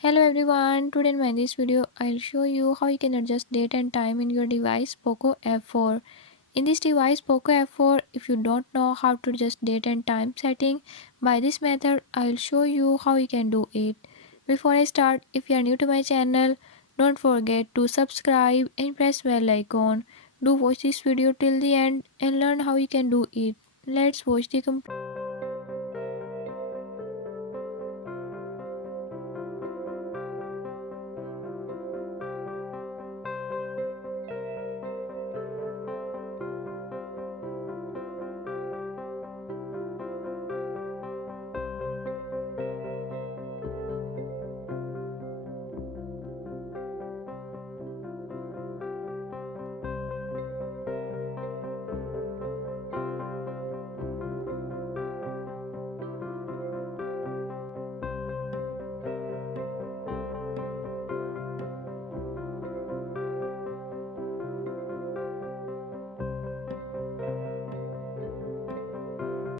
Hello everyone, today in this video I'll show you how you can adjust date and time in your device POCO F4. In this device POCO F4, if you don't know how to adjust date and time setting by this method, I'll show you how you can do it. Before I start, if you are new to my channel, don't forget to subscribe and press bell icon. Do watch this video till the end and learn how you can do it. Let's watch the complete